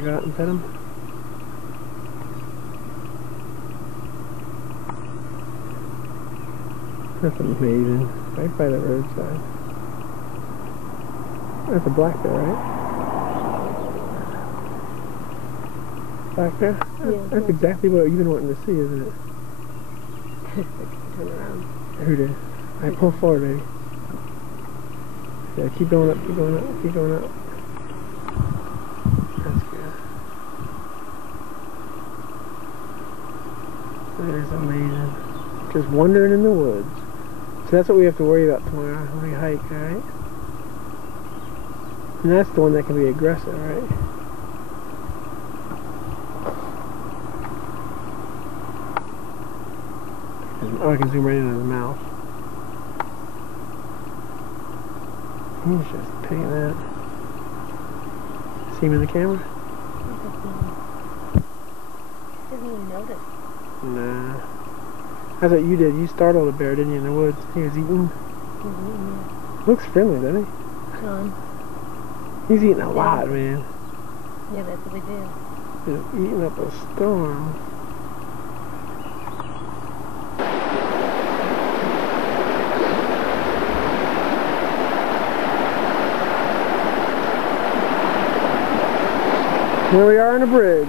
I go out and pet him. That's amazing. Right by the roadside. That's a black bear, right? Black bear? Yeah, that's exactly what you've been wanting to see, isn't it? Turn around. Who did? I pull forward, baby. Yeah, keep going up, keep going up, keep going up. That's good. That is amazing. Just wandering in the woods. So that's what we have to worry about tomorrow when we hike, alright? And that's the one that can be aggressive, right? Oh, I can zoom right into his mouth. He's just taking that. See him in the camera? He doesn't even notice. Nah. That's what you did. You startled a bear, didn't you, in the woods? He was eating. Looks friendly, doesn't he? He's eating a lot, man. Yeah, that's what they do. Just eating up a storm. Here we are on a bridge.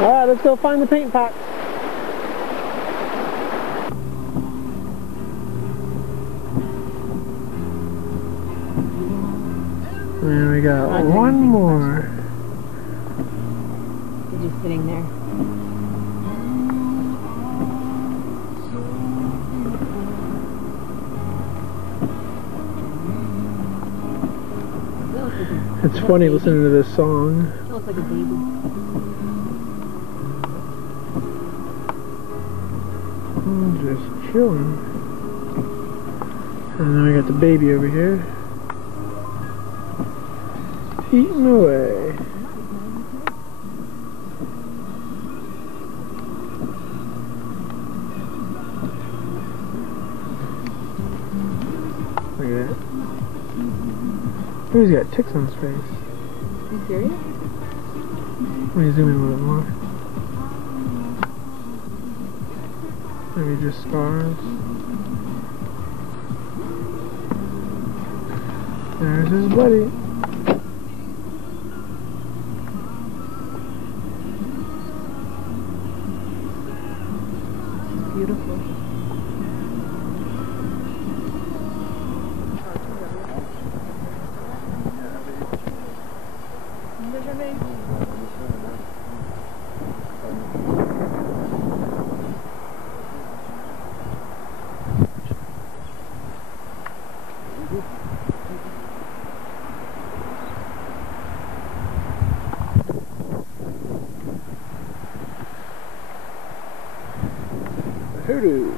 Alright, let's go find the paint pot. And we got one more. They're just sitting there. It's funny listening to this song. She looks like a baby. Just chilling. And then we got the baby over here. Eating away. Look at that. Oh, he's got ticks on his face. Are you serious? Let me zoom in a little bit more. Maybe just scars. There's his buddy. Beautiful. Hoodoos.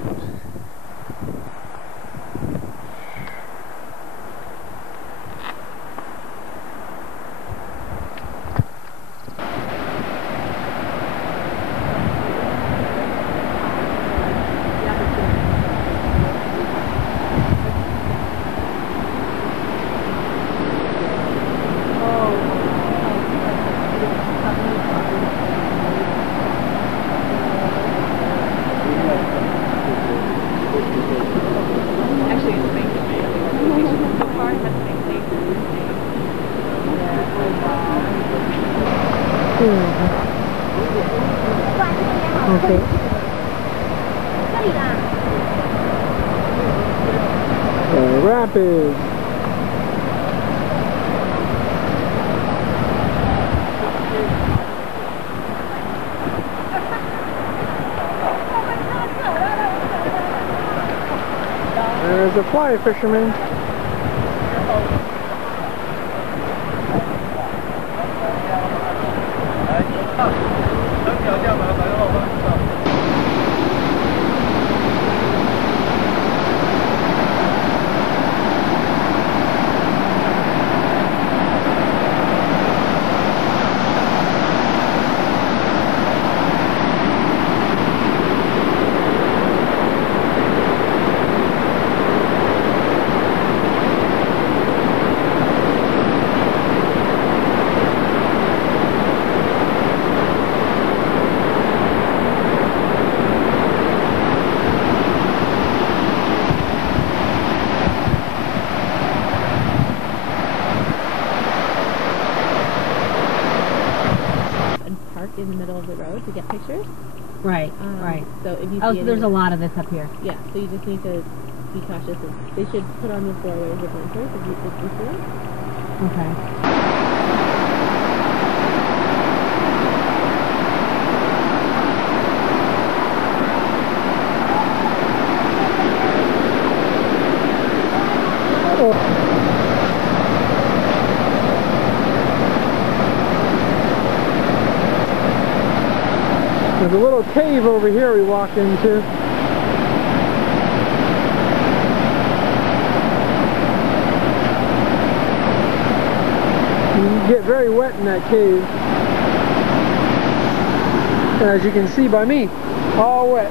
Okay. Rapids. There's a fly fisherman. road to get pictures. Right, right. So if you Oh, see so there's a any- lot of this up here. Yeah, so you just need to be cautious. They should put on the four layers of blinkers if you see them. Okay. There's a little cave over here we walked into. You get very wet in that cave. As you can see by me, all wet.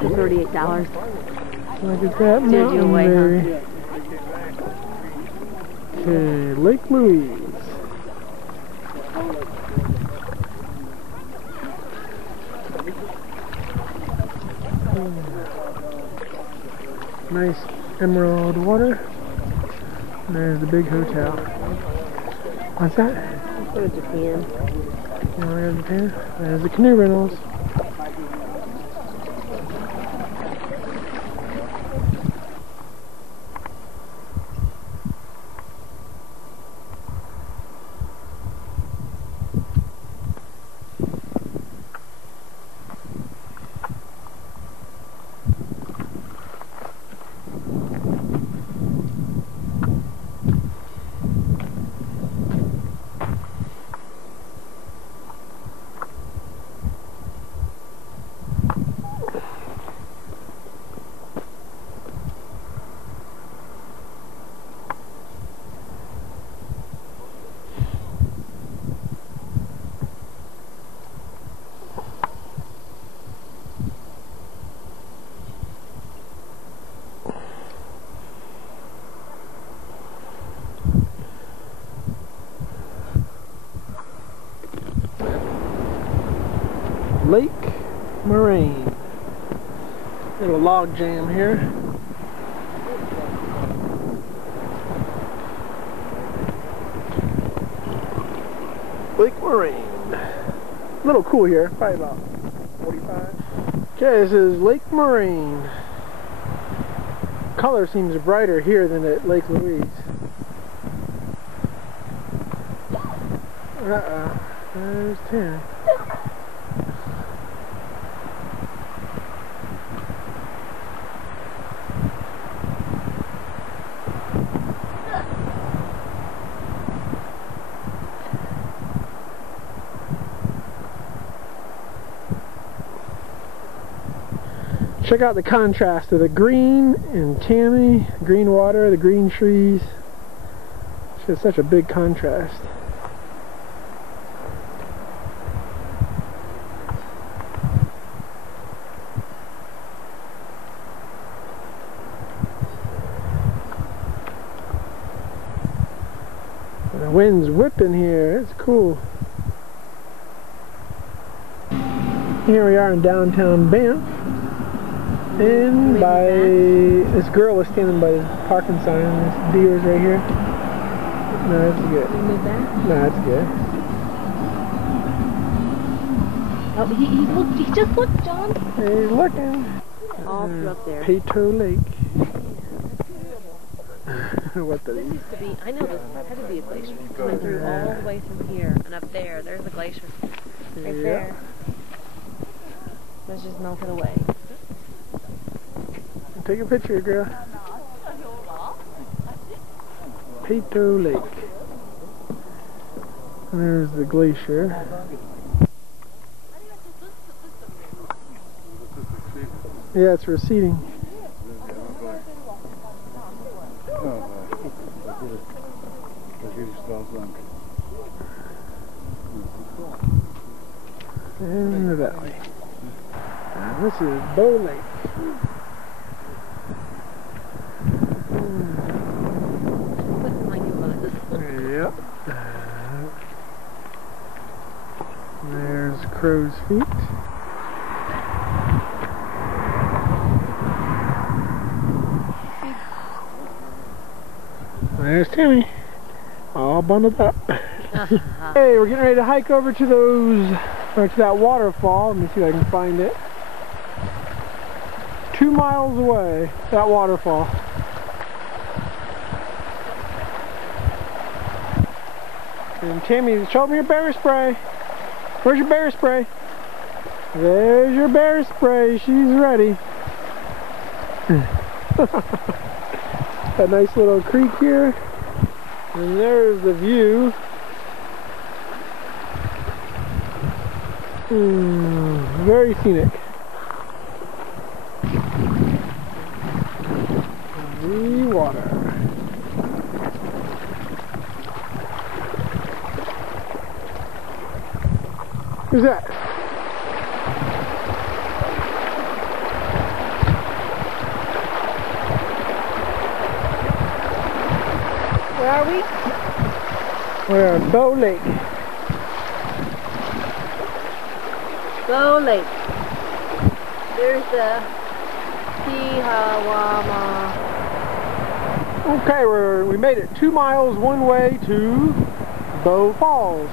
$38. Look at that Did you mountain away, huh? there. Okay, Lake Louise. Nice emerald water. And there's the big hotel. What's that? Let's go to Japan. Oh, there's Japan. There's the canoe rentals. Lake Moraine. Little log jam here. Lake Moraine. A little cool here, probably about 45. Okay, this is Lake Moraine. Color seems brighter here than at Lake Louise. There's 10. Check out the contrast of the green and tammy, green water, the green trees. It's just such a big contrast. The wind's whipping here, it's cool. Here we are in downtown Banff. And by this girl was standing by this parking sign. There's deers right here. No, that's good. Can you move that? No, that's good. Oh, he just looked, John. He's looking. All through up there. Pato Lake. What the? This used to be, I know this had to be a glacier. Coming through all the way from here and up there. There's the glacier. Right there. Let's just melt it away. Take a picture, girl. Pato Lake. There's the glacier. Yeah, it's receding. In the valley. And this is Bow Lake. Yep. There's Crow's Feet. There's Timmy, all bundled up. Hey, we're getting ready to hike over to to that waterfall. Let me see if I can find it. 2 miles away, that waterfall. And Timmy, show me your bear spray. Where's your bear spray? There's your bear spray. She's ready. A nice little creek here. And there's the view. Very scenic. The water. Who's that? Where are we? We're at Bow Lake. Bow Lake. There's the Kihawama. Okay, we made it 2 miles one way to Bow Falls.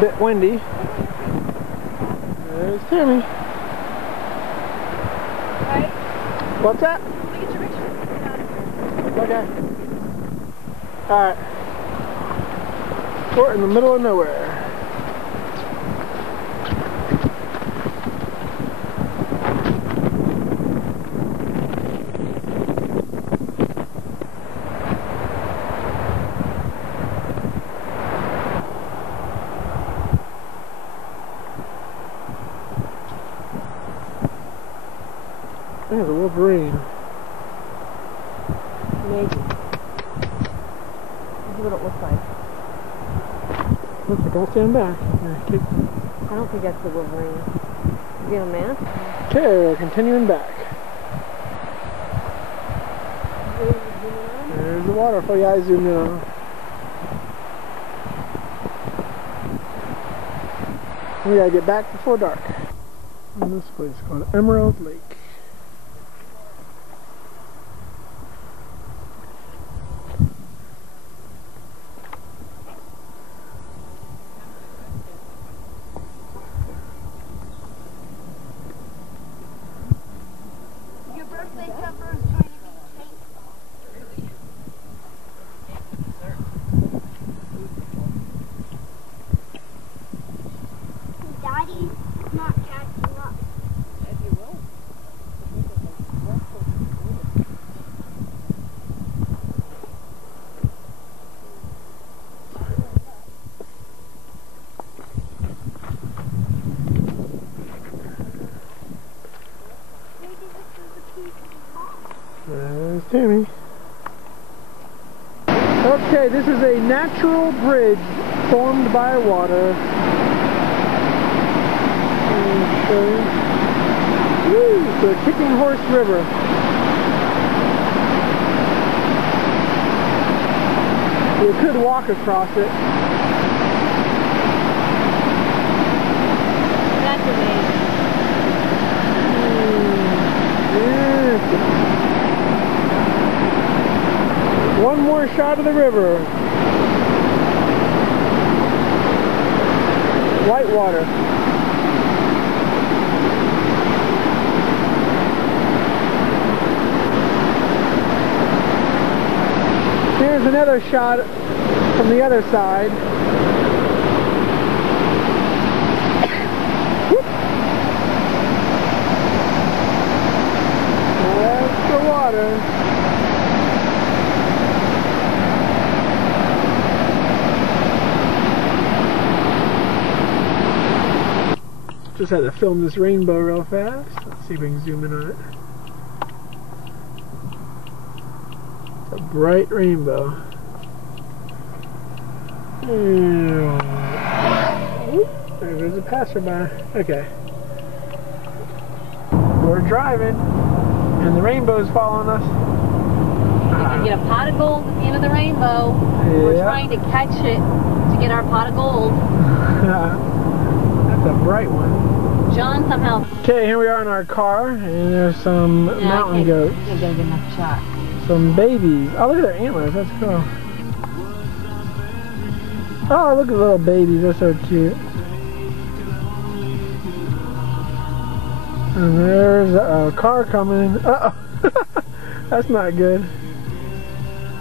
Bit windy. There's Timmy. Right? What's that? Let me get your picture. Okay. Alright. We're in the middle of nowhere. There's a wolverine. Amazing. This is what it looks like. Looks like I'll stand back. I don't think that's the wolverine. Is he on a mask? Okay, we're continuing back. There's the waterfall. Yeah, I zoomed in on it. We gotta get back before dark. And this place is called Emerald Lake. Your birthday supper is going to be cake. Daddy's not catching up. There's Timmy. Okay, this is a natural bridge formed by water. Woo, the Kicking Horse River. You could walk across it. That's amazing. One more shot of the river. White water. Here's another shot from the other side. Just had to film this rainbow real fast. Let's see if we can zoom in on it. It's a bright rainbow. There goes a passerby. Okay. We're driving, and the rainbow's following us. You can get a pot of gold at the end of the rainbow. Yeah. We're trying to catch it to get our pot of gold. That's a bright one. John somehow... Okay, here we are in our car, and there's some mountain goats. I can't get a good enough shot. Some babies. Oh, look at their antlers. That's cool. Oh, look at the little babies. They're so cute. And there's a car coming. Uh-oh. That's not good.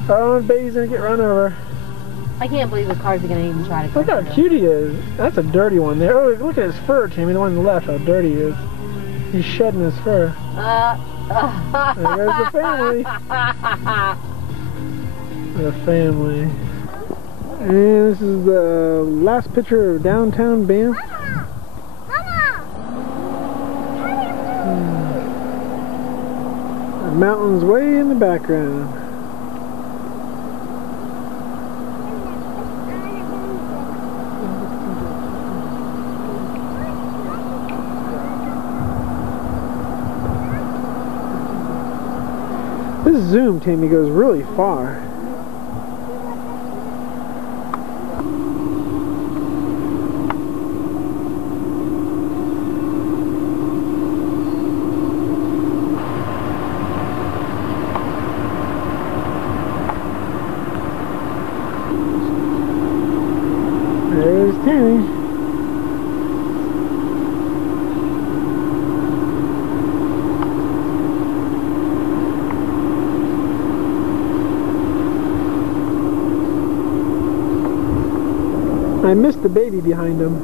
Oh, the baby's gonna get run over. I can't believe the cars are going to even try to Look how cute he is. That's a dirty one there. Oh, look at his fur, Tammy. The one on the left, how dirty he is. He's shedding his fur. There goes the family. The family. And this is the last picture of downtown Banff. The mountains way in the background. This zoom, Tammy, goes really far. There's Tammy. I missed the baby behind him.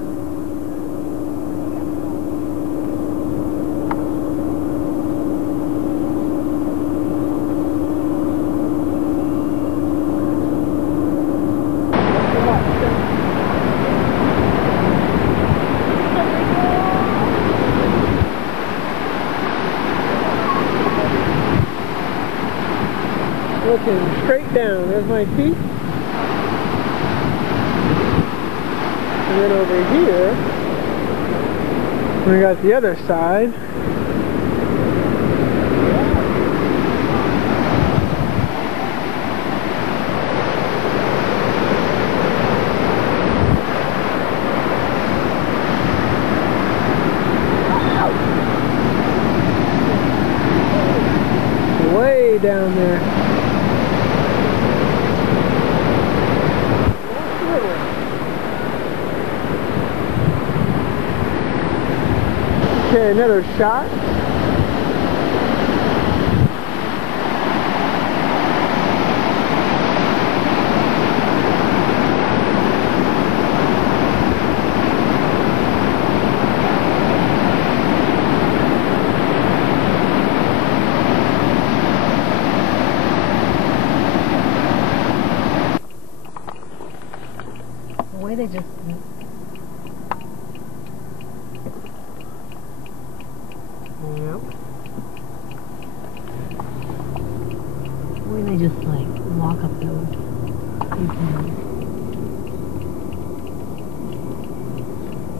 Looking straight down. There's my feet. And then over here, we got the other side. Way down there. Okay, another shot. The way they just... Yep. The way they just like walk up those.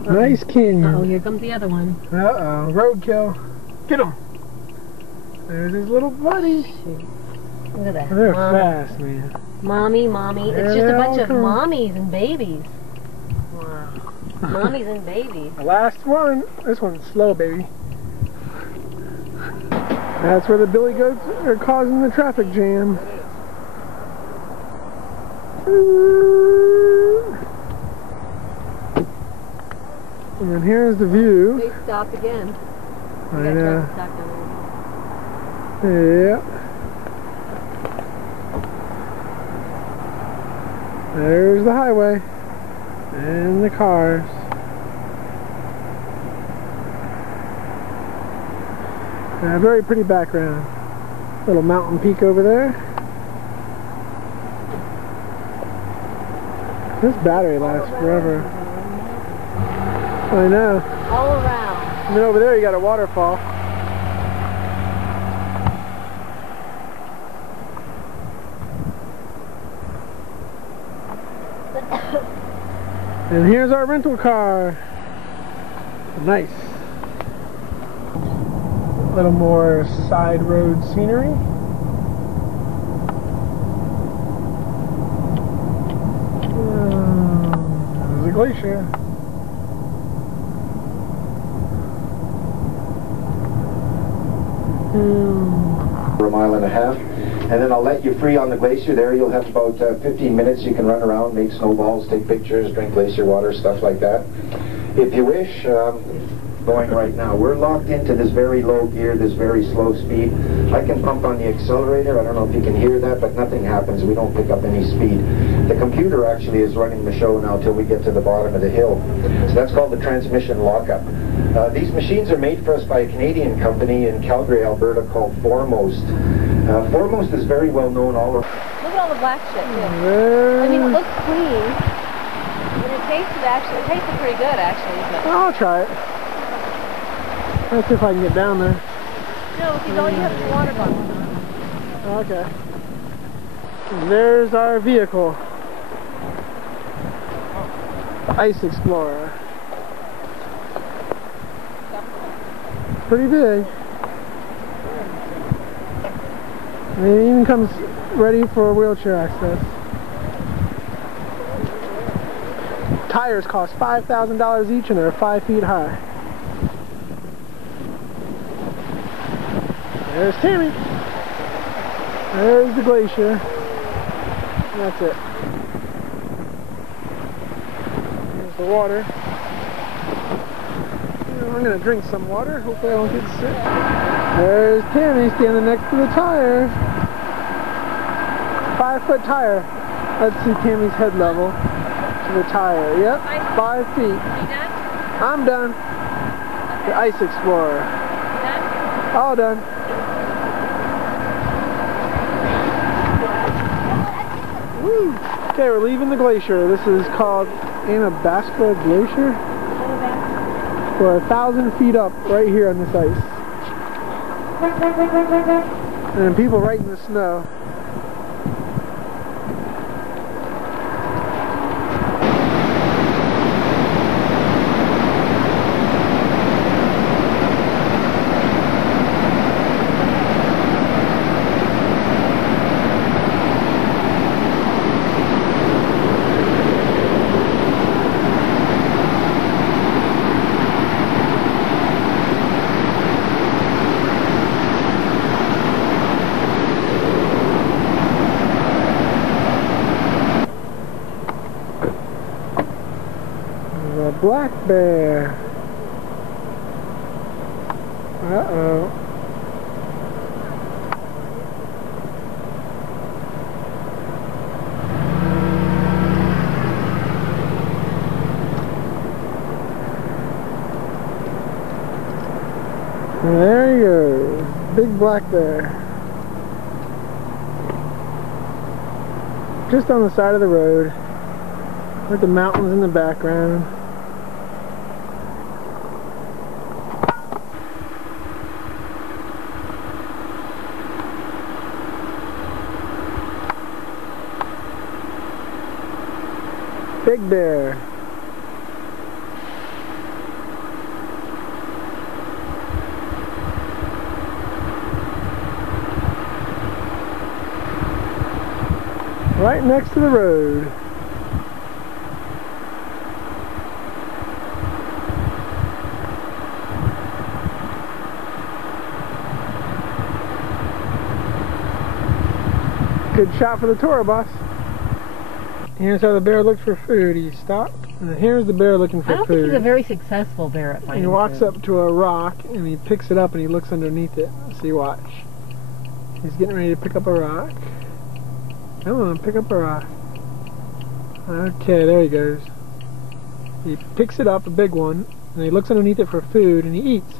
Nice canyon. Oh, here comes the other one. Uh-oh, roadkill. Get him. There's his little buddy. Shoot. Look at that. They're Mommy. fast, man. Mommy. There It's just they a bunch all of come. mommies and babies. Wow. Mommies and babies. The last one. This one's slow, baby. That's where the billy goats are causing the traffic jam. And then here's the view. They stopped again. I We got know. trucks stuck down there. Yep. There's the highway. And the cars. Yeah, very pretty background. Little mountain peak over there. This battery lasts forever. I know. All around. And then over there you got a waterfall. And here's our rental car. Nice. A little more side road scenery. There's a glacier. For a mile and a half, and then I'll let you free on the glacier. There you'll have about 15 minutes. You can run around, make snowballs, take pictures, drink glacier water, stuff like that. If you wish, going right now, we're locked into this very low gear, this very slow speed. I can pump on the accelerator. I don't know if you can hear that, but nothing happens. We don't pick up any speed. The computer actually is running the show now till we get to the bottom of the hill. So that's called the transmission lockup. These machines are made for us by a Canadian company in Calgary, Alberta called Foremost. Foremost is very well known all around. Look at all the black shit, too. I mean, it looks clean. And it tasted pretty good, actually. But I'll try it. Let's see if I can get down there. no, because all you have is a water bottle. Okay. There's our vehicle. The Ice Explorer. Pretty big. And it even comes ready for wheelchair access. Tires cost $5,000 each and they're 5 feet high. There's Tammy. There's the glacier. And that's it. There's the water. I'm going to drink some water. Hopefully I don't get sick. There's Tammy standing next to the tire. 5-foot tire. Let's see Tammy's head level to the tire. Yep, 5 feet. Are you done? I'm done. The Ice Explorer. Done? All done. Woo. Okay, we're leaving the glacier. This is called Anabasca Glacier. We're 1,000 feet up right here on this ice. And people right in the snow. Black bear. Uh-oh. There he goes. Big black bear. Just on the side of the road. With the mountains in the background. Big bear. Right next to the road. Good shot for the tour bus. Here's how the bear looked for food. He stopped, and here's the bear looking for food. I don't think he's a very successful bear at finding He walks food. up to a rock, and he picks it up, and he looks underneath it. See, watch. He's getting ready to pick up a rock. Come on, pick up a rock. Okay, there he goes. He picks it up, a big one, and he looks underneath it for food, and he eats.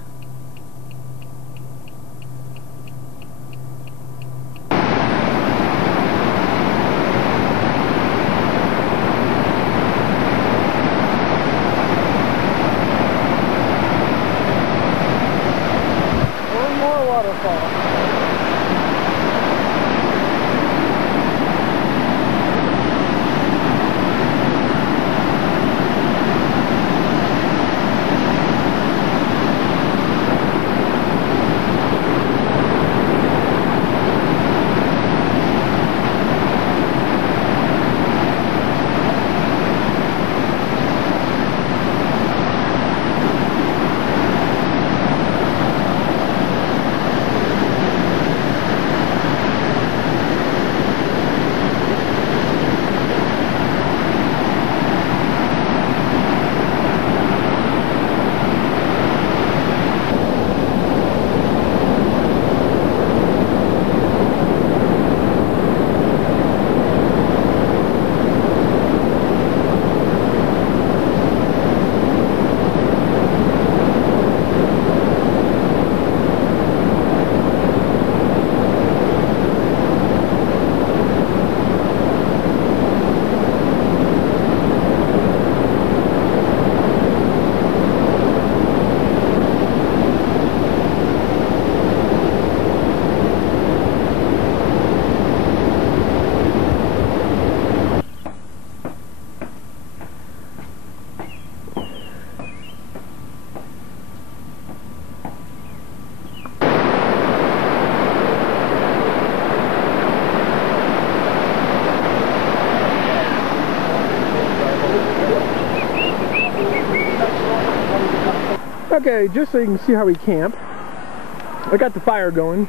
Okay, just so you can see how we camp, I got the fire going.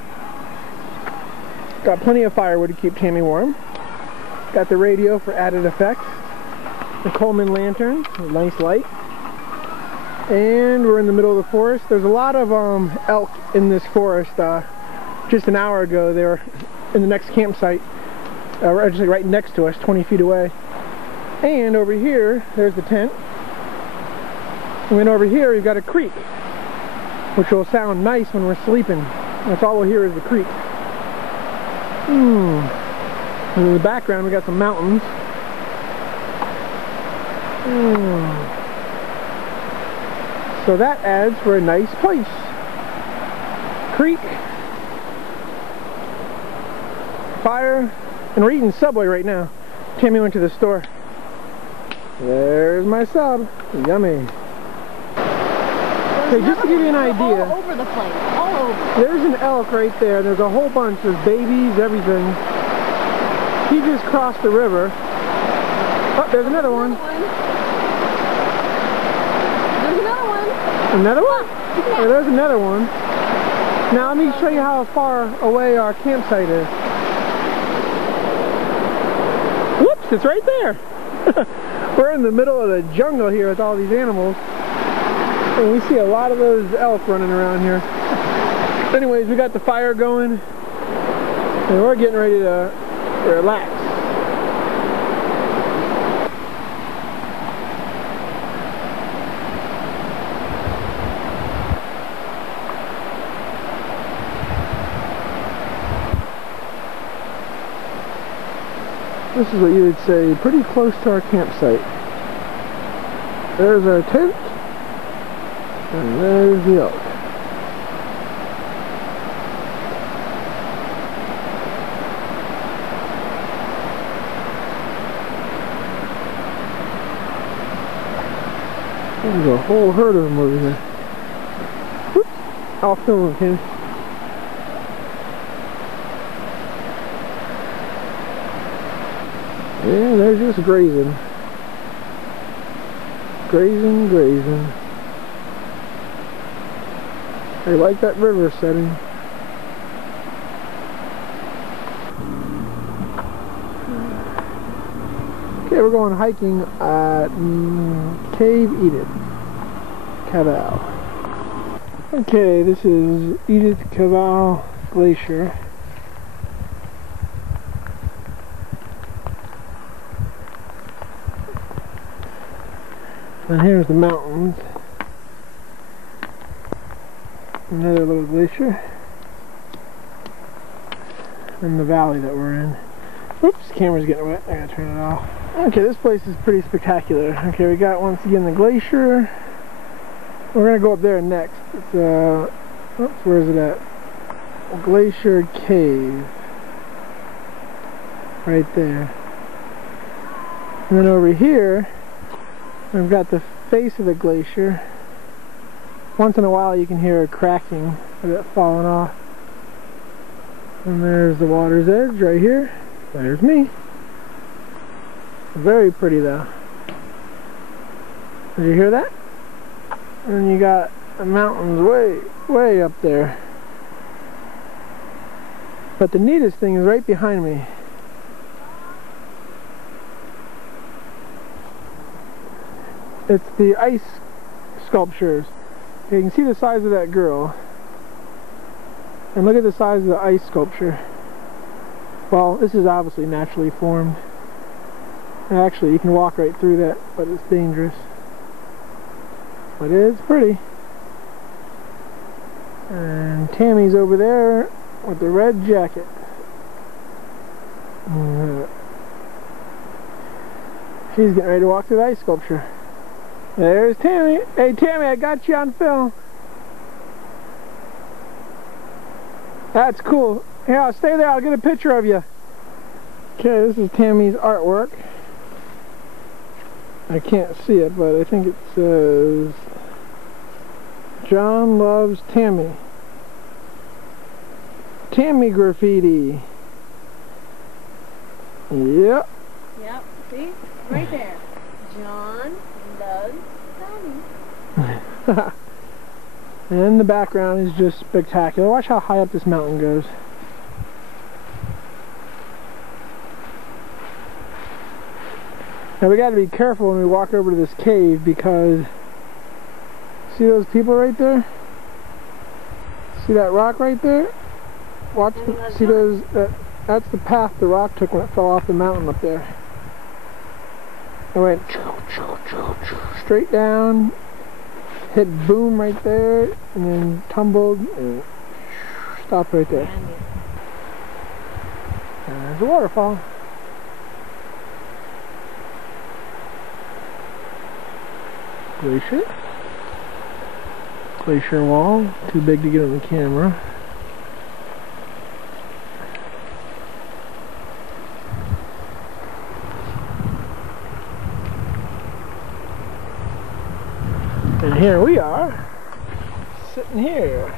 Got plenty of firewood to keep Tammy warm. Got the radio for added effect. The Coleman lantern, a nice light. And we're in the middle of the forest. There's a lot of elk in this forest. Just an hour ago, they were in the next campsite, actually right next to us, 20 feet away. And over here, there's the tent. And then over here, we've got a creek, which will sound nice when we're sleeping. That's all we'll hear is the creek. And in the background, we got some mountains. So that adds for a nice place. Creek, fire, and we're eating Subway right now. Tammy went to the store. There's my sub. Yummy. Okay, just to give you an idea. All over the place. All over. There's an elk right there. There's a whole bunch. There's babies, everything. He just crossed the river. Oh, there's another one. There's another one. Another one? Oh, there's another one. Now let me show you how far away our campsite is. Whoops, it's right there. We're in the middle of the jungle here with all these animals. And we see a lot of those elk running around here. Anyways, we got the fire going. And we're getting ready to relax. This is what you would say, pretty close to our campsite. There's our tent, and there's the elk. There's a whole herd of them over here. Whoops, I'll film them, Ken. Yeah, they're just grazing. Grazing, grazing. They like that river setting. Okay, we're going hiking at Cave Edith Cavall. Okay, this is Edith Cavall Glacier. And here's the mountains. Another little glacier. And the valley that we're in. Oops, camera's getting wet. I gotta turn it off. Okay, this place is pretty spectacular. Okay, we got once again the glacier. We're gonna go up there next. It's oops, where is it at? Glacier Cave. Right there. And then over here, we've got the face of the glacier. Once in a while you can hear a cracking of it falling off. And there's the water's edge right here. There's me. Very pretty though. Did you hear that? And then you got the mountains way up there. But the neatest thing is right behind me. It's the ice sculptures. You can see the size of that girl. And look at the size of the ice sculpture. Well, this is obviously naturally formed. And actually, you can walk right through that, but it's dangerous. But it's pretty. And Tammy's over there with the red jacket. She's getting ready to walk through the ice sculpture. There's Tammy. Hey Tammy, I got you on film. That's cool. Here, I'll stay there. I'll get a picture of you. Okay, this is Tammy's artwork. I can't see it, but I think it says John loves Tammy. Tammy graffiti. Yep. Yep, see? Right there. John loves Tammy. And in the background is just spectacular. Watch how high up this mountain goes. Now we got to be careful when we walk over to this cave because see those people right there? See that rock right there? Watch see those that's the path the rock took when it fell off the mountain up there. It went straight down, hit boom right there, and then tumbled and stopped right there. And there's a waterfall. Glacier wall, too big to get on the camera. And here we are, sitting here.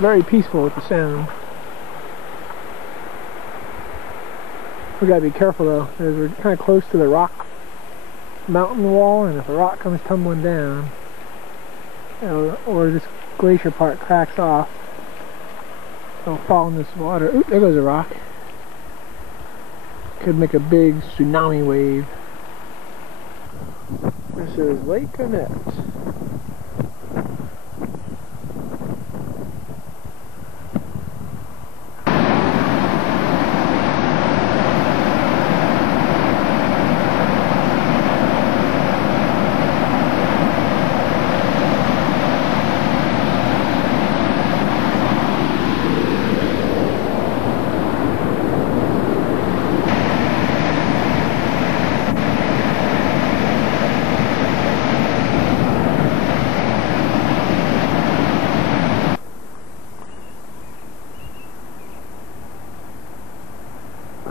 Very peaceful with the sound. We gotta be careful though, because we're kind of close to the rock mountain wall, and if the rock comes tumbling down, or this glacier part cracks off, it'll fall in this water. Oop, there goes a rock. Could make a big tsunami wave. This is Lake Annette.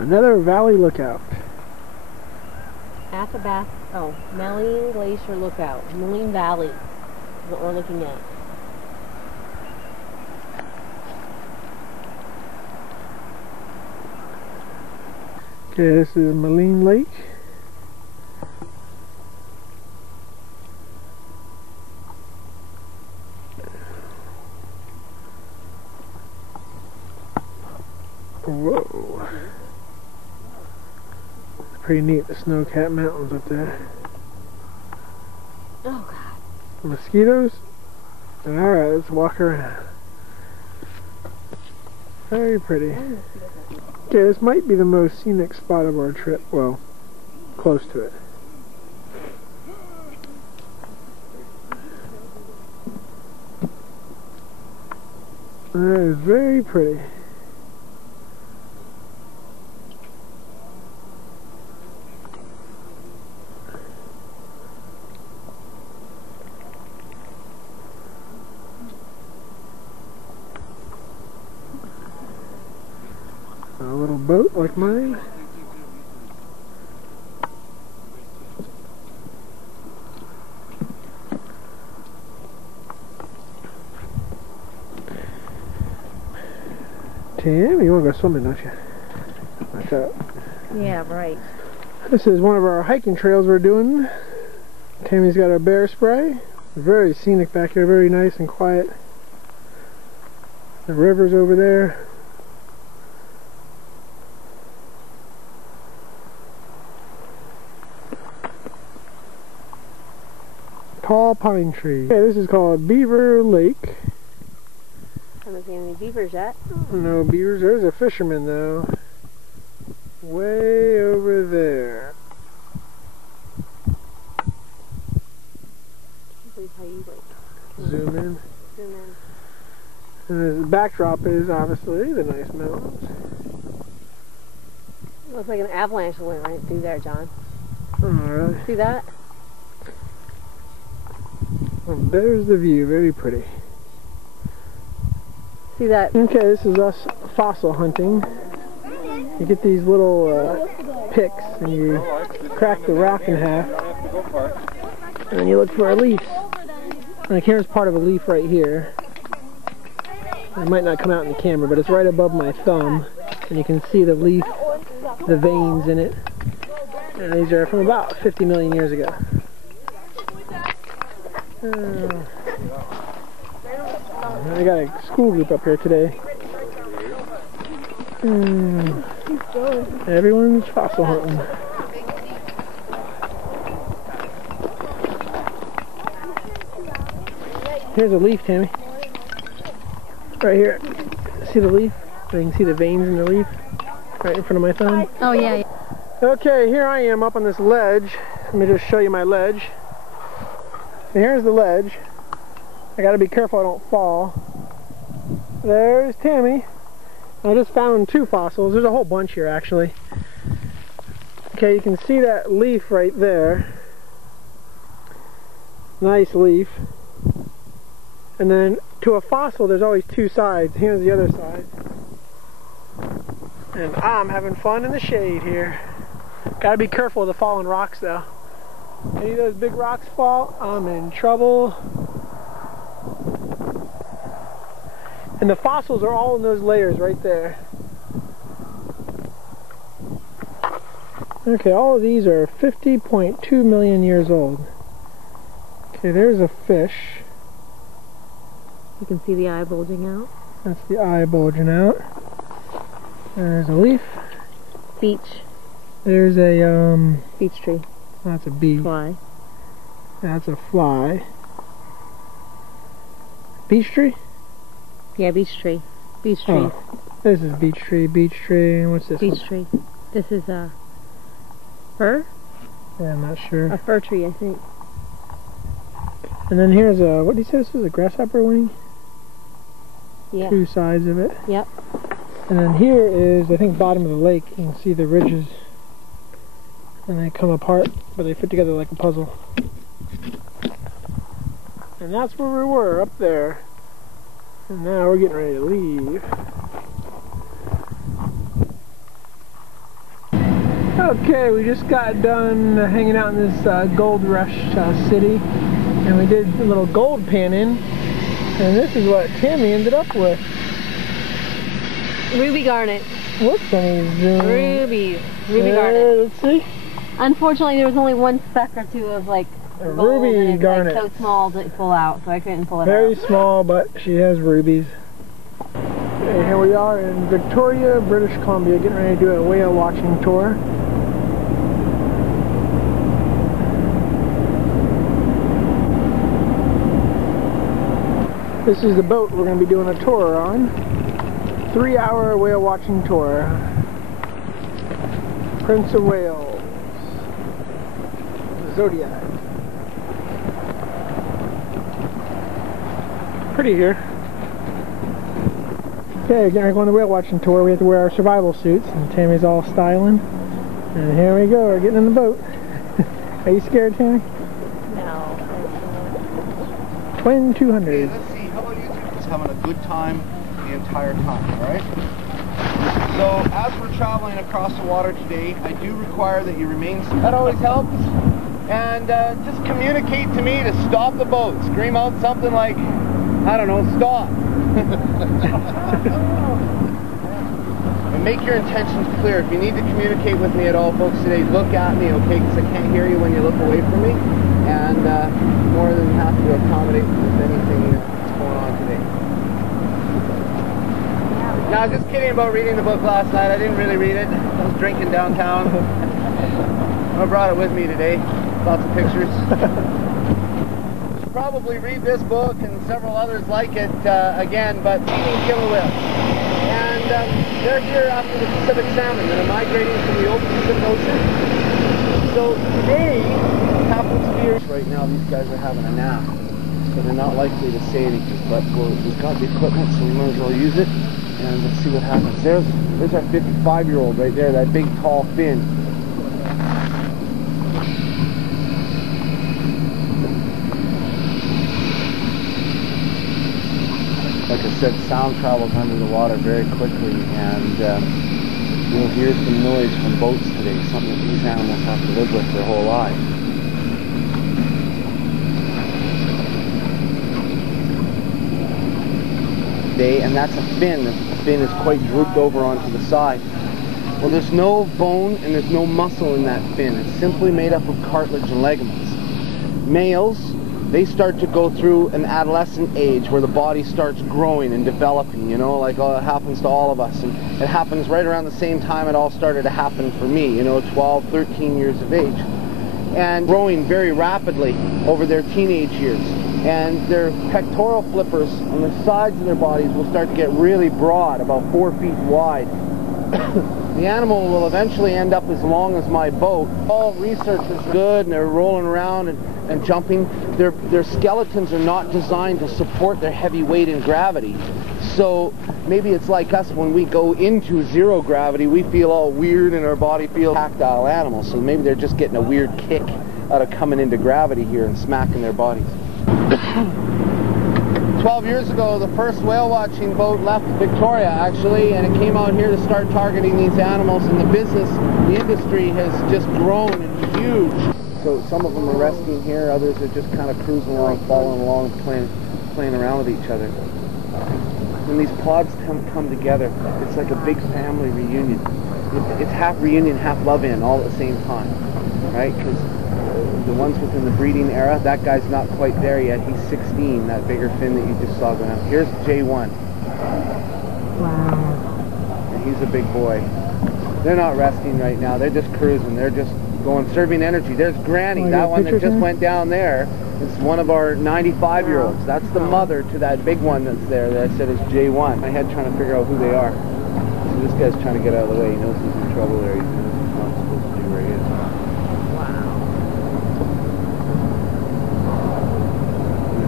Another valley lookout. At the Moline Glacier Lookout. Moline Valley is what we're looking at. Okay, this is Moline Lake. Whoa. It's pretty neat, the snow-capped mountains up there. Oh God. Mosquitoes? Alright, let's walk around. Very pretty. Okay, this might be the most scenic spot of our trip. Well, close to it. That is very pretty. A little boat like mine. Tim, you want to go swimming, don't you? Watch out. Yeah, right. This is one of our hiking trails we're doing. Tammy's got our bear spray. Very scenic back here, very nice and quiet. The river's over there. Tall pine tree. Okay, this is called Beaver Lake. Haven't seen any beavers yet. No beavers. There's a fisherman though. Way over there. How you Zoom in. zoom in. And the backdrop is obviously the nice mountains. Looks like an avalanche went right through there, John. Oh, really? See that? Well, there's the view. Very pretty. See that? Okay, this is us fossil hunting. You get these little picks and you crack the rock in half. And then you look for a leaf. Like here's part of a leaf right here. It might not come out in the camera, but it's right above my thumb. And you can see the leaf, the veins in it. And these are from about 50 million years ago. I got a school group up here today. Everyone's fossil hunting. Here's a leaf, Tammy. Right here. See the leaf? So you can see the veins in the leaf right in front of my thumb. Oh, yeah. Okay, here I am up on this ledge. Let me just show you my ledge. So here's the ledge. I gotta be careful I don't fall. There's Tammy. I just found 2 fossils. There's a whole bunch here actually. Okay, you can see that leaf right there. Nice leaf. And then to a fossil there's always 2 sides. Here's the other side. And I'm having fun in the shade here. Gotta be careful of the falling rocks though. Any of those big rocks fall, I'm in trouble. And the fossils are all in those layers right there. Okay, all of these are 50.2 million years old. Okay, there's a fish. You can see the eye bulging out. That's the eye bulging out. There's a leaf. Beach. There's a Beech tree. That's a bee. Fly. That's a fly. Beech tree? Yeah, beech tree. Beech tree. Oh, this is beech tree, beech tree. What's this? Beech tree. This is a fir? Yeah, I'm not sure. A fir tree, I think. And then here's a, what did you say this was, a grasshopper wing? Yeah. 2 sides of it. Yep. And then here is, I think, bottom of the lake. You can see the ridges. And they come apart, but they fit together like a puzzle. And that's where we were, up there. And now we're getting ready to leave. Okay, we just got done hanging out in this gold rush city. And we did a little gold panning. And this is what Tammy ended up with. Ruby garnet. Whoops, let me zoom. Ruby garnet. Let's see. Unfortunately, there was only 1 speck or 2 of like A gold, ruby and it's garnet. like so small to pull out, so I couldn't pull it Very out. small, but she has rubies. Okay, here we are in Victoria, British Columbia, getting ready to do a whale watching tour. This is the boat we're going to be doing a tour on. 3-hour whale watching tour. Prince of Wales. Zodiac. Pretty here. Okay, getting ready to go on the whale watching tour. We have to wear our survival suits, and Tammy's all styling. And here we go, we're getting in the boat. Are you scared, Tammy? No. Twin 200. Okay, let's see. How about you two just having a good time the entire time, alright? So, as we're traveling across the water today, I do require that you remain... That always helps. And just communicate to me to stop the boat. Scream out something like, I don't know, stop. And make your intentions clear. If you need to communicate with me at all, folks, today, look at me, okay? Because I can't hear you when you look away from me. And more than happy to accommodate with anything that's going on today. Now, just kidding about reading the book last night. I didn't really read it. I was drinking downtown. I brought it with me today. Lots of pictures. Should probably read this book and several others like it again, but killer whales. And they're here after the Pacific salmon that are migrating from the open Pacific Ocean. So today happens to be right now. These guys are having a nap, so they're not likely to say anything. But we've got the equipment, so we might as well use it. And let's see what happens. There's our 55-year-old right there, that big tall fin. Like I said, sound travels under the water very quickly, and you'll hear some noise from boats today, something that these animals have to live with their whole lives. And that's a fin. The fin is quite drooped over onto the side. Well, there's no bone and there's no muscle in that fin. It's simply made up of cartilage and ligaments. Males, they start to go through an adolescent age where the body starts growing and developing, you know, like it happens to all of us. And it happens right around the same time it all started to happen for me, you know, 12, 13 years of age. And growing very rapidly over their teenage years. And their pectoral flippers on the sides of their bodies will start to get really broad, about 4 feet wide. The animal will eventually end up as long as my boat. All research is good and they're rolling around and jumping. Their skeletons are not designed to support their heavy weight and gravity. So maybe it's like us when we go into zero gravity, we feel all weird and our body feels tactile animals. So maybe they're just getting a weird kick out of coming into gravity here and smacking their bodies. 12 years ago, the first whale watching boat left Victoria, actually, and it came out here to start targeting these animals, and the industry has just grown and huge. So some of them are resting here, others are just kind of cruising along, following along, playing around with each other. When these pods come together, it's like a big family reunion. It's half reunion, half love-in, all at the same time, right? Because the ones within the breeding era, that guy's not quite there yet. He's 16, that bigger fin that you just saw going out. Here's J1. Wow. And he's a big boy. They're not resting right now. They're just cruising. They're just going, serving energy. There's Granny, that one that just went down there. It's one of our 95-year-olds. That's the mother to that big one that's there that I said is J1. My head trying to figure out who they are. So this guy's trying to get out of the way. He knows he's in trouble there. He's not supposed to be where he is.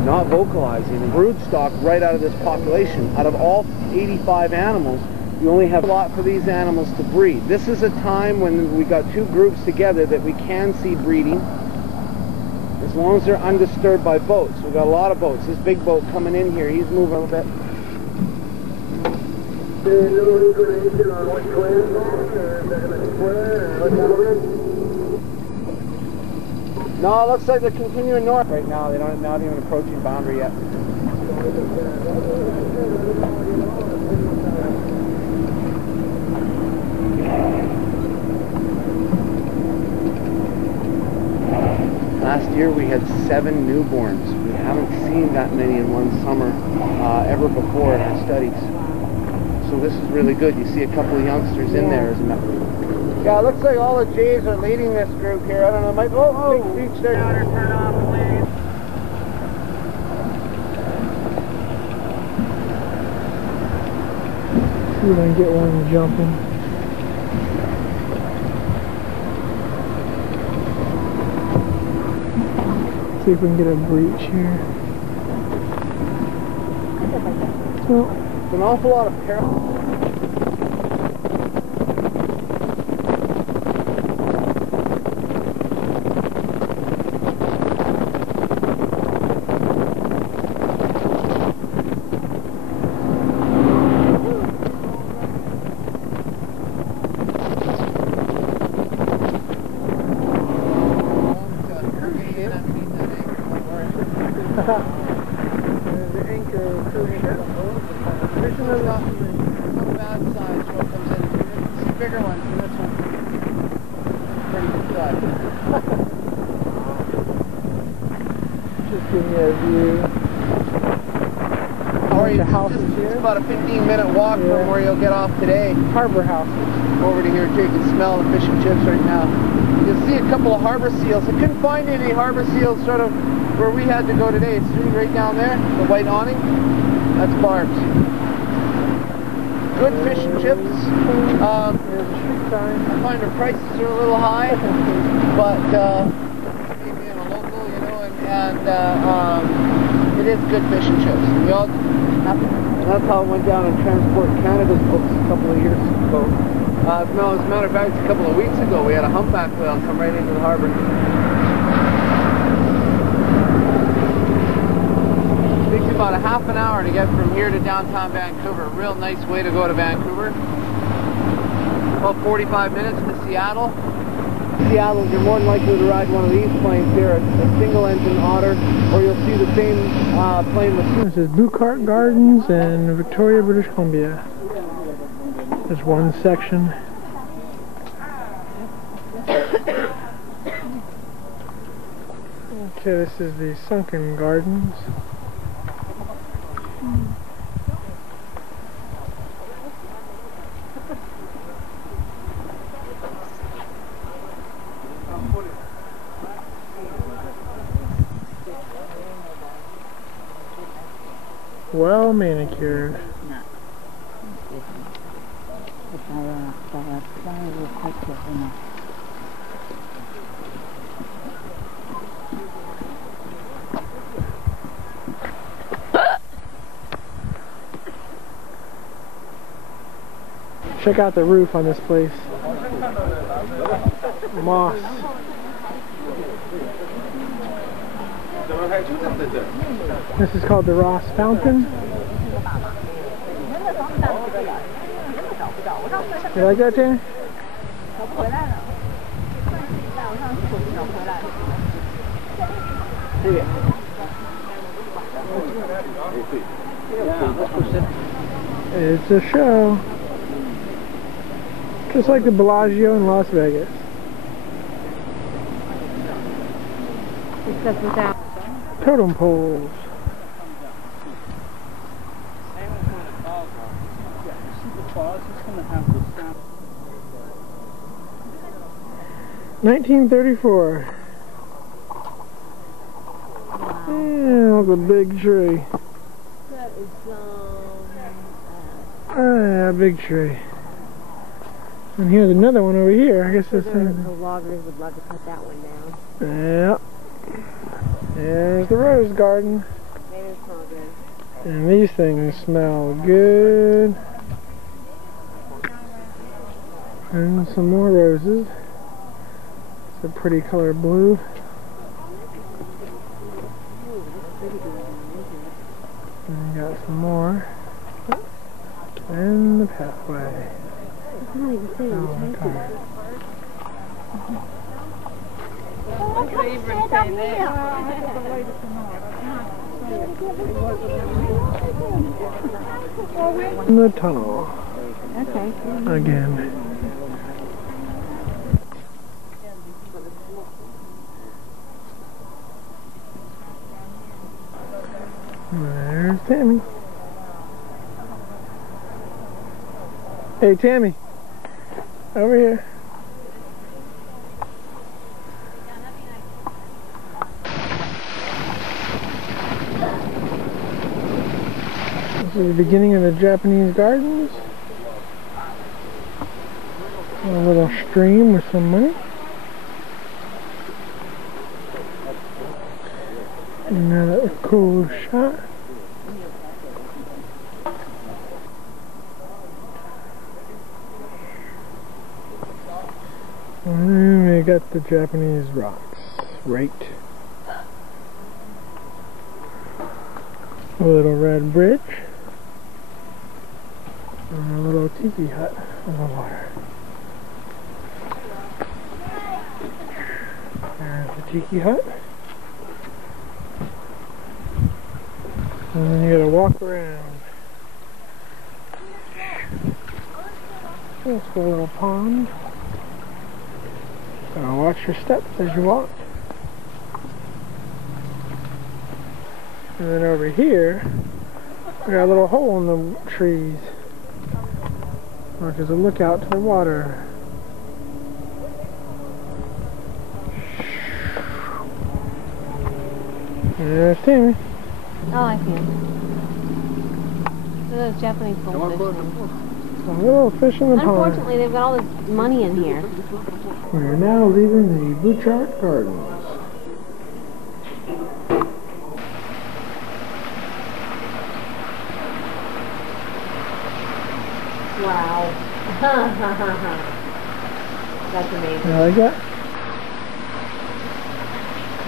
Not vocalizing. The broodstock right out of this population. Out of all 85 animals, you only have a lot for these animals to breed. This is a time when we got two groups together that we can see breeding as long as they're undisturbed by boats. We've got a lot of boats. This big boat coming in here, he's moving a little bit. No, it looks like they're continuing north right now. They're not even approaching boundary yet. Last year we had 7 newborns. We haven't seen that many in one summer ever before in our studies. So this is really good. You see a couple of youngsters in there, isn't it? Yeah, it looks like all the Jays are leading this group here. I don't know, might big beach there. Turn off, please. See if I can get one jumping. See if we can get a breach here. Well, it's an awful lot of peril. The anchor cruise ship. Fishing on the bad size what comes in. You see bigger ones than this one. Pretty good size. Just giving you a view. The houses here. It's about a 15-minute walk from where you'll get off today. Harbor houses. Over to here too. You can smell the fish and chips right now. You'll see a couple of harbor seals. I couldn't find any harbor seals sort of where we had to go today. It's right down there, the white awning. That's barbs. Good fish and chips. There's a street sign. I find the prices are a little high, but being a local, you know, and it is good fish and chips. We all that's how it went down in Transport Canada's books a couple of years ago. No, as a matter of fact, a couple of weeks ago, we had a humpback whale come right into the harbor. It takes you about a half an hour to get from here to downtown Vancouver. A real nice way to go to Vancouver. About 45 minutes to Seattle. Seattle, you're more than likely to ride one of these planes here, a single-engine Otter, or you'll see the same plane with... This is Bucart Gardens in Victoria, British Columbia. There's one section. Okay, this is the sunken gardens. Well manicured. Check out the roof on this place. Moss. This is called the Ross Fountain. You like that, Tanner? It's a show. Just like the Bellagio in Las Vegas. Except without Totem poles. $1934. Yeah, that's a big tree. that is Ah, big tree. And here's another one over here. I guess the this loggers would love to cut that one down. Yep. There's the rose garden. Maybe it's not good. And these things smell good. And some more roses. It's a pretty color blue. And we got some more. And the pathway. It's not even saying Oh, my God. In the tunnel. Okay. Again. There's Tammy. Hey, Tammy. Over here. This is the beginning of the Japanese gardens. A little stream with some money. Another cool shot. And we got the Japanese rocks right. A little red bridge. And a little tiki hut on the water. There's the tiki hut. And then you gotta walk around. There's a little pond. Gotta watch your steps as you walk. And then over here, we got a little hole in the trees, which is a lookout to the water. There's Tammy. Oh, I see it. Those Japanese goldfish. A little fish in the pond. Unfortunately, they've got all this money in here. We are now leaving the Bouchard Gardens. Wow. That's amazing. You like that?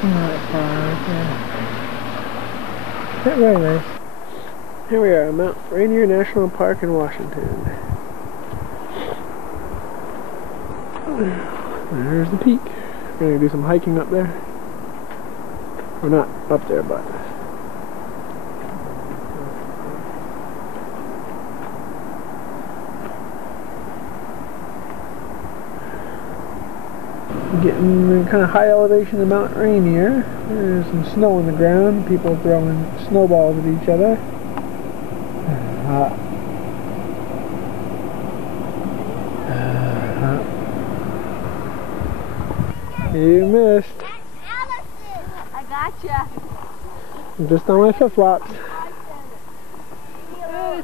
Not far, yeah. Very nice. Here we are, Mount Rainier National Park in Washington. There's the peak. We're going to do some hiking up there. We're not up there, but... Getting kind of high elevation of Mount Rainier. There's some snow on the ground. People throwing snowballs at each other. You missed. I gotcha. Just on my flip-flops. This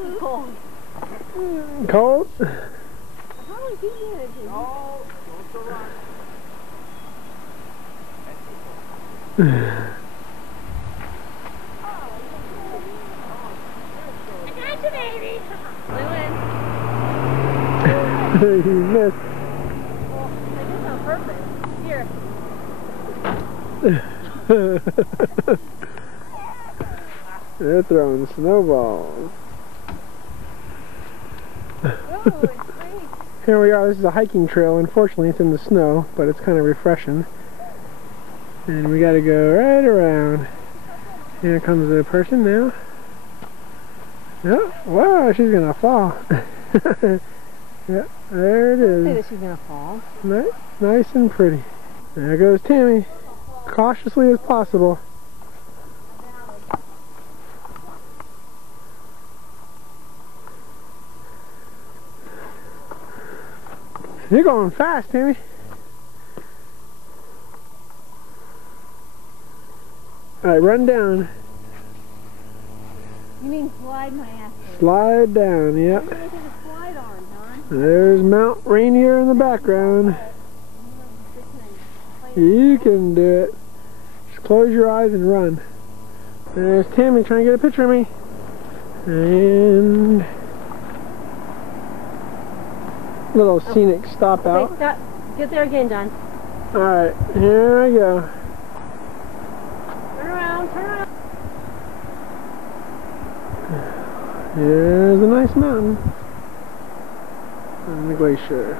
is cold. Cold? How is he managing? Oh, don't run. I gotcha, baby. You missed. Well, I did it on purpose. Here. They're throwing snowballs. Oh, it's great. Here we are. This is a hiking trail. Unfortunately, it's in the snow, but it's kind of refreshing. And we got to go right around. Here comes the person now. Oh, wow, she's going to fall. Yeah, there it Say is. that she's gonna fall. Nice and pretty. There goes Tammy. Cautiously as possible. You're going fast, Tammy. Alright, run down. You mean slide my ass? Slide down, yep. Look at the slide on, Don. There's Mount Rainier in the background. You can do it. Just close your eyes and run. There's Tammy trying to get a picture of me. And little scenic stop out. Okay, stop. Get there again, Don. Alright, here I go. Turn around, turn around. Here's a nice mountain. And the glacier.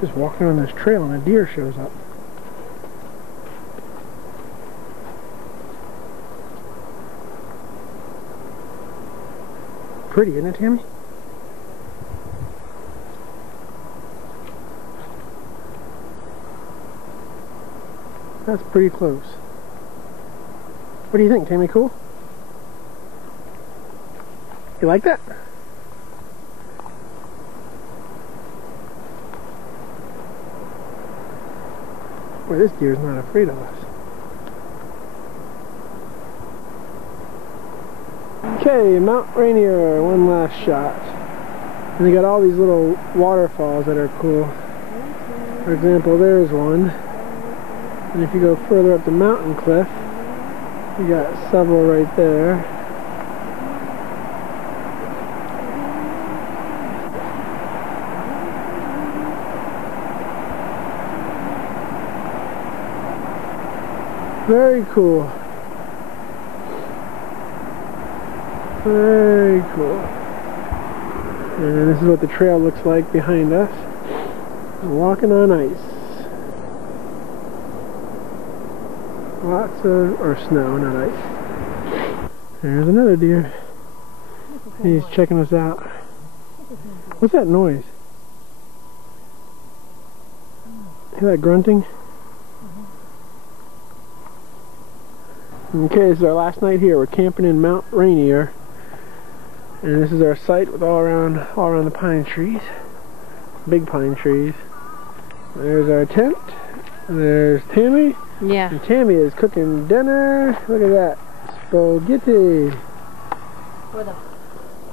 Just walking on this trail and a deer shows up. Pretty, isn't it, Tammy? That's pretty close. What do you think, Tammy? Cool? You like that? Boy, this deer's not afraid of us. Okay, Mount Rainier, one last shot. And they got all these little waterfalls that are cool. For example, there's one. And if you go further up the mountain cliff, you got several right there. Very cool. Very cool. And this is what the trail looks like behind us. Walking on ice. Lots of, or snow, not ice. There's another deer. He's checking us out. What's that noise? Hear that grunting? Okay, this is our last night here. We're camping in Mount Rainier. And this is our site with all around the pine trees. Big pine trees. There's our tent. There's Tammy. Yeah. And Tammy is cooking dinner. Look at that. Spaghetti. Where the...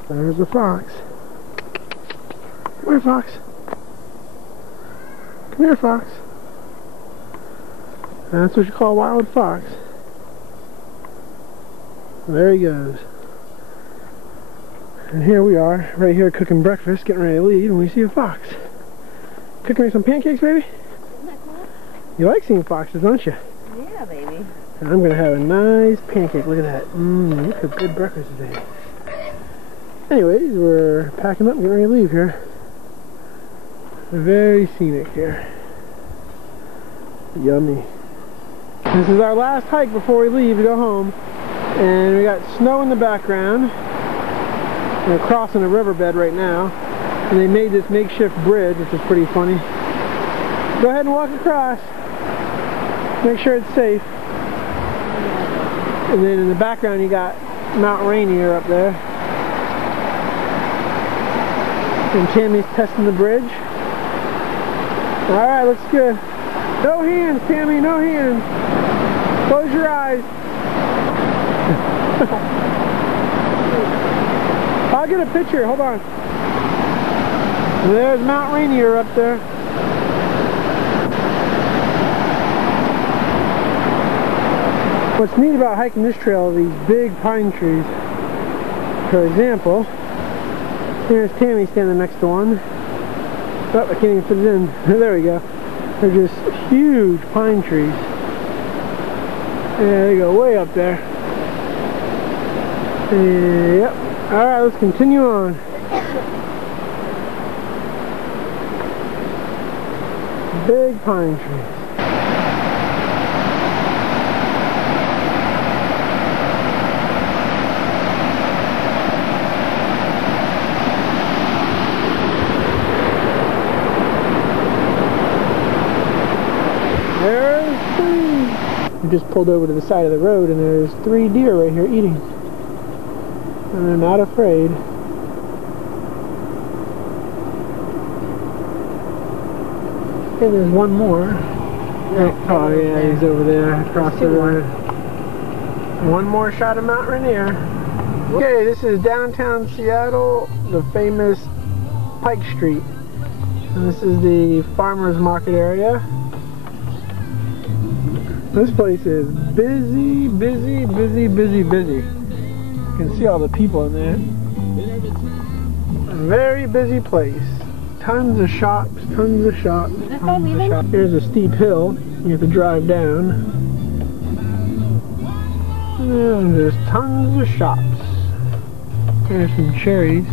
There's the fox. Come here, fox. Come here, fox. That's what you call a wild fox. There he goes. And here we are, right here cooking breakfast, getting ready to leave, and we see a fox. Cooking me some pancakes, baby? Isn't that cool? You like seeing foxes, don't you? Yeah, baby. And I'm going to have a nice pancake. Look at that. It's a good breakfast today. Anyways, we're packing up and getting ready to leave here. Very scenic here. Yummy. This is our last hike before we leave to go home. And we got snow in the background. They're crossing a riverbed right now, and they made this makeshift bridge, which is pretty funny. Go ahead and walk across. Make sure it's safe. And then in the background you got Mount Rainier up there. And Tammy's testing the bridge. Alright, looks good. No hands, Tammy, no hands. Close your eyes. I'll get a picture, hold on. There's Mount Rainier up there. What's neat about hiking this trail are these big pine trees. For example, here's Tammy standing next to one. Oh, I can't even fit it in. There we go. They're just huge pine trees. Yeah, they go way up there. Yep. Alright, let's continue on. Big pine trees. We just pulled over to the side of the road and there's 3 deer right here eating. And they're not afraid. And there's one more. Oh yeah, he's over there across the road. One more shot of Mount Rainier. Okay, this is downtown Seattle, the famous Pike Street. And this is the farmers market area. This place is busy, busy, busy, busy, busy. You can see all the people in there. A very busy place. Tons of shops, tons of shops, tons of shops. Here's a steep hill you have to drive down. And there's tons of shops. There's some cherries.